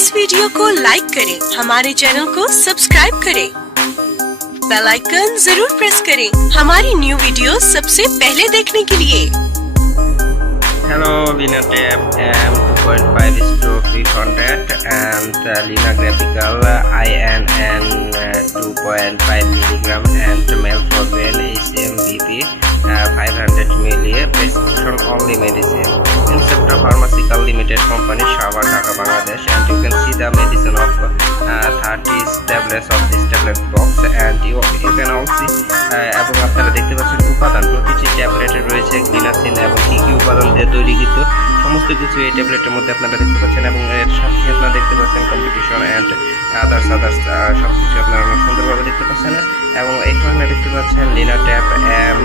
इस वीडियो को लाइक करें, हमारे चैनल को सब्सक्राइब करें, बेल आइकन जरूर प्रेस करें हमारी न्यू वीडियो सबसे पहले देखने के लिए। Hello, Linatab M2.5 stroke 300 and Lina Graphical INN 2.5 milligram and Melphalan HMBP 500 ml prescription only medicine. Inceptor Pharmaceutical Limited Company, Shabad, Dhaka, Bangladesh, and you can see the medicine of 30 tablets of this tablet box, and you can also এবং আপনারা দেখতে পাচ্ছেন উপাদান প্রতিটি ট্যাবলেটে রয়েছে গ্লিনাসিন এবং কি কি উপাদান দিয়ে তৈরিকৃত সমস্ত কিছু এই ট্যাবলেটের মধ্যে আপনারা দেখতে পাচ্ছেন এবং এর সাথে আপনারা দেখতে পাচ্ছেন কম্পিটিশন অ্যান্ড আদার্স সব কিছু আপনারা সুন্দরভাবে দেখতে পাচ্ছেন এবং এখানে দেখতে পাচ্ছেন লিনাট্যাপ M